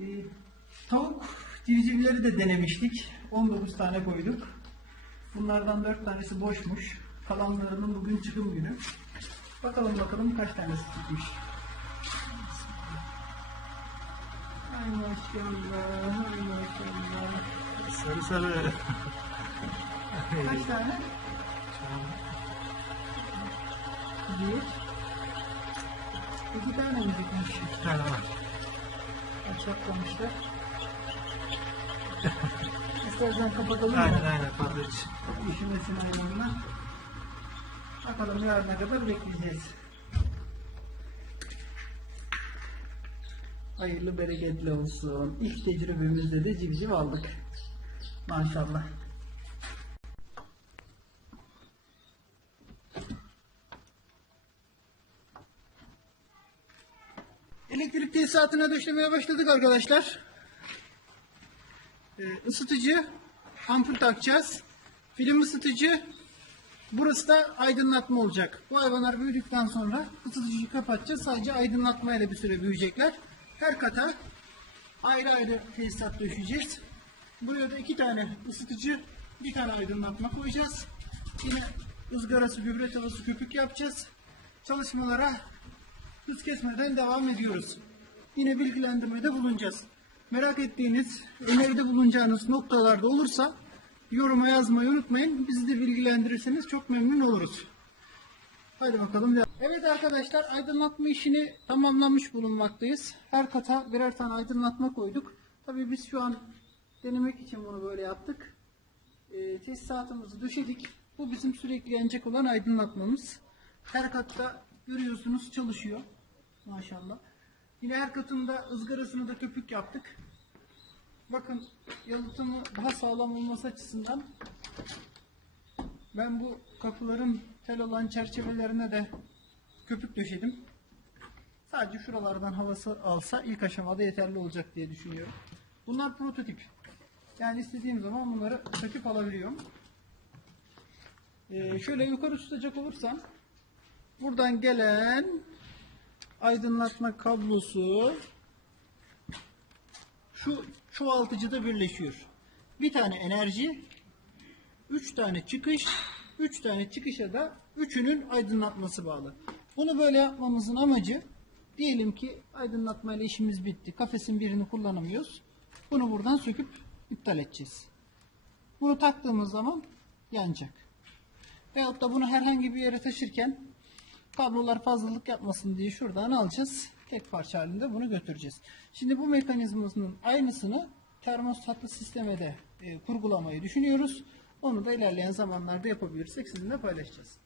Ee, tavuk civcivleri de denemiştik. 19 tane koyduk. Bunlardan 4 tanesi boşmuş. Kalanlarının bugün çıkım günü. Bakalım bakalım kaç tanesi çıkmış. Ay maşallah, ay maşallah. Sarı sarı. Kaç tane? Bir. İki tane mi çıkmış? Bir tane var. Açıklamışlar. İstersen kapatalım mı? Aynen aynen fazla hiç. Üşümesin aylarına. Bakalım yarına kadar bekleyeceğiz. Hayırlı bereketli olsun. İlk tecrübemizde de civciv aldık. Maşallah. Elektrik tesisatına döşemeye başladık arkadaşlar. Ee, ısıtıcı, ampul takacağız. Film ısıtıcı, burası da aydınlatma olacak. Bu hayvanlar büyüdükten sonra ısıtıcıyı kapatacağız. Sadece aydınlatmayla bir süre büyüyecekler. Her kata ayrı ayrı tesisat döşeyeceğiz. Buraya da iki tane ısıtıcı, bir tane aydınlatma koyacağız. Yine ızgarası, gübre tavası, köpük yapacağız. Çalışmalara hız kesmeden devam ediyoruz. Yine bilgilendirmede bulunacağız. Merak ettiğiniz, öneride bulunacağınız noktalarda olursa yoruma yazmayı unutmayın. Bizi de bilgilendirirseniz çok memnun oluruz. Hadi bakalım. Evet arkadaşlar aydınlatma işini tamamlamış bulunmaktayız. Her kata birer tane aydınlatma koyduk. Tabii biz şu an denemek için bunu böyle yaptık. E, tesisatımızı döşedik. Bu bizim sürekli yanacak olan aydınlatmamız. Her katta görüyorsunuz çalışıyor. Maşallah. Yine her katında ızgarasını da köpük yaptık. Bakın yalıtımı daha sağlam olması açısından ben bu kapıların tel olan çerçevelerine de köpük döşedim. Sadece şuralardan havası alsa ilk aşamada yeterli olacak diye düşünüyorum. Bunlar prototip. Yani istediğim zaman bunları takıp alabiliyorum. Ee, şöyle yukarı tutacak olursam buradan gelen aydınlatma kablosu şu çoğaltıcıda birleşiyor. Bir tane enerji, üç tane çıkış, üç tane çıkışa da üçünün aydınlatması bağlı. Bunu böyle yapmamızın amacı diyelim ki aydınlatmayla işimiz bitti. Kafesin birini kullanamıyoruz. Bunu buradan söküp iptal edeceğiz. Bunu taktığımız zaman yanacak. Veyahut da bunu herhangi bir yere taşırken kablolar fazlalık yapmasın diye şuradan alacağız. Tek parça halinde bunu götüreceğiz. Şimdi bu mekanizmasının aynısını termostatlı sisteme de e, kurgulamayı düşünüyoruz. Onu da ilerleyen zamanlarda yapabilirsek sizinle paylaşacağız.